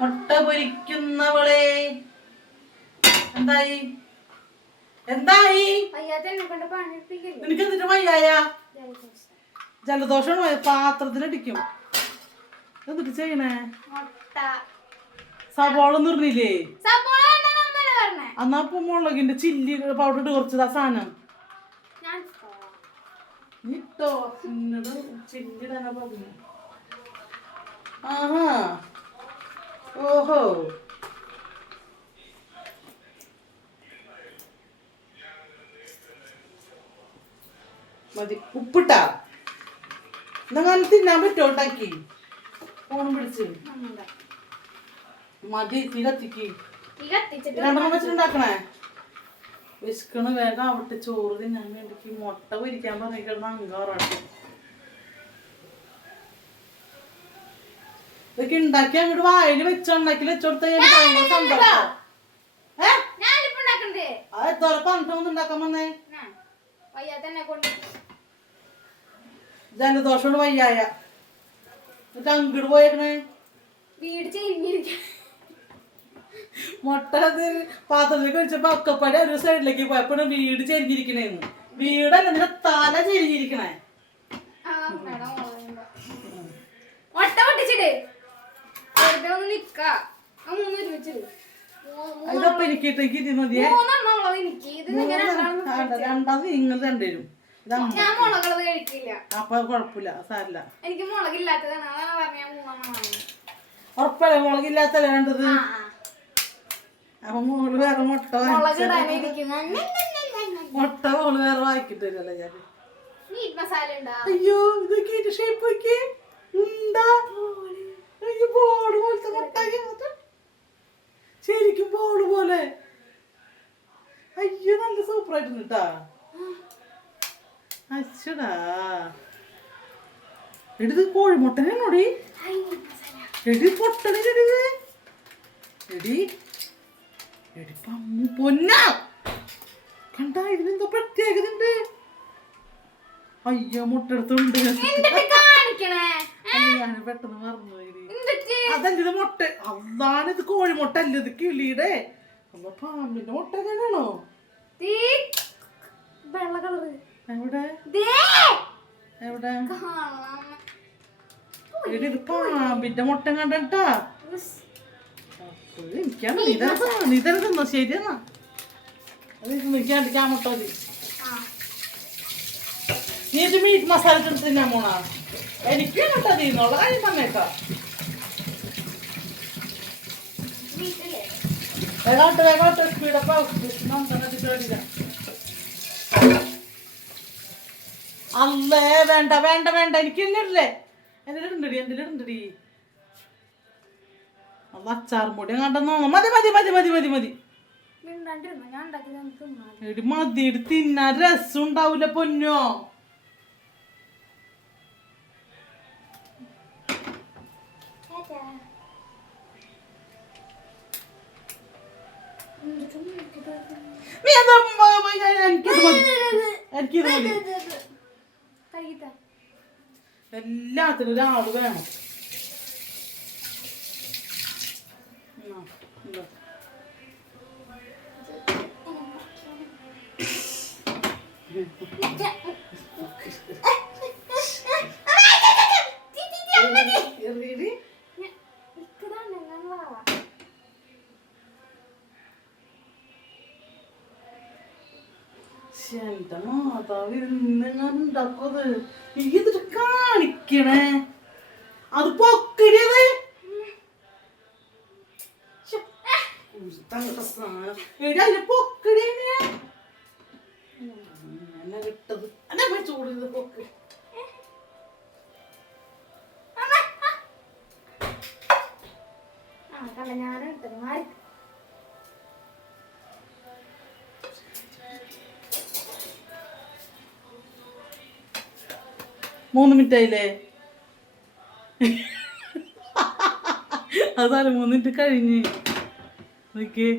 മുട്ട പൊരിക്കുന്നവളെ എന്തായി എന്തായി നിനക്ക് എന്നിട്ട് വയ്യായ ജലദോഷം പാത്രത്തിനടിക്കും എന്നിട്ട് ചെയ്യണേ സവാള നിർന്നില്ലേ എന്നാ ഇപ്പൊ മുളകിന്റെ ചില്ലി പൗഡർ ഇട്ട് കുറച്ചതാ സാധനം ഇട്ടോ ചില്ലി തന്നെ പറഞ്ഞു ആഹാ ഓഹോ മതി ഉപ്പിട്ടാ എന്നാ തിന്നാൻ പറ്റുമോ ഉണ്ടാക്കി ഫോൺ പിടിച്ച് മതി തീ കത്തിക്ക് രണ്ടെണ്ണം വെച്ചിട്ടുണ്ടാക്കണേ വിശക്കണ് വേഗം ആവട്ടെ ചോറ് തിന്നാൻ വേണ്ടിക്ക് മുട്ട പൊരിക്കാൻ പറഞ്ഞിരിക്കണം അങ്കാറാട്ട് ഇതൊക്കെ ഉണ്ടാക്കി അങ്ങോട്ട് വായല് വെച്ചുണ്ടാക്കി വെച്ചോടുത്ത സന്തോഷം അതെത്തോടെ പറഞ്ഞിട്ടൊന്നും ഉണ്ടാക്കാൻ വന്നേ ജലദോഷം കൊണ്ട് വയ്യായ എന്നിട്ട് അങ്ങോട്ട് പോയേക്കണേ മുട്ട പാത്രത്തിലേക്ക് വെച്ചപ്പോ ഒക്കപ്പാടെ ഒരു സൈഡിലേക്ക് പോയപ്പോ വീട് ചെരിഞ്ഞിരിക്കണേന്ന് വീടല്ല നിന്റെ തല ചെരിഞ്ഞിരിക്കണേ ഇതപ്പൊ എനിക്കിട്ടേക്ക് ഇത് മതിയേ രണ്ടാമത് നിങ്ങൾ രണ്ടുപേരും അപ്പൊ കൊഴപ്പില്ല സാരില്ല ഉറപ്പല്ലേ മുളകില്ലാത്തല്ലേ വേണ്ടത് അപ്പൊ മോള് വേറെ മുട്ട മോള് വേറെ വായിക്കിട്ടല്ലോ ഞാൻ അയ്യോ ഇതൊക്കെ ഷേപ്പ് നോക്കി ഉണ്ടാ ബോർഡ് പോലത്തെ മുട്ട ശരിക്കും ബോർഡ് പോലെ അയ്യോ നല്ല സൂപ്പർ ആയിട്ടുണ്ട് കേട്ടാ അച്ചടാ എടുത്ത് കോഴിമുട്ടനോടി എടി പൊട്ടണി എടി എടി പമ്മു പൊന്ന കണ്ടാ ഇതിനെന്തോ പ്രത്യേകത ഉണ്ട് അയ്യോ മുട്ടെടുത്തുണ്ട് ഞാൻ പെട്ടെന്ന് മറന്നു അതല്ല മുട്ട അതാണ് ഇത് കോഴിമുട്ട അല്ല ഇത് കിളിയുടെ അപ്പൊ പാമ്പിന്റെ മുട്ട തന്നെയാണോ എവിടെ എവിടെ എടി ഇത് പാമ്പിന്റെ മുട്ട കണ്ടാ എനിക്കാണ് നീതന്നെ തിന്നോ ശരിയെന്നാ ആ മുട്ട മതി നീ ഇത് മീറ്റ് മസാല ഇട്ട് തിന്നാൻ പോണാ എനിക്ക് മുട്ട തീർന്നുള്ള കാര്യം പറഞ്ഞേക്കാം വേഗോട്ട് സ്പീഡപ്പ് അല്ലേ വേണ്ട വേണ്ട വേണ്ട എനിക്ക് ഇല്ലേ എന്തിലിടണ്ടടി എന്തിലിടണ്ടടി അച്ചാറും പൊടി കണ്ടെന്നോ മതി മതി മതി മതി മതി മതി എടി മതി എടി തിന്നാൻ രസം ഉണ്ടാവൂല പൊന്നോ എല്ലാത്തിനും ഒരാള് വേണം എന്റെ മാതാവ് ഉണ്ടാക്കത് ഇതിട്ട് കാണിക്കണേ അത് പൊക്കടിയത് അതിന് പൊക്കടി എന്നെ കിട്ടത് എന്നെ ചൂടിയത് പൊക്ക് 3 മിനിറ്റ് ആയില്ലേ? അതാണ് 3 മിനിറ്റ് കഴിഞ്ഞ്. നോക്കിയേ.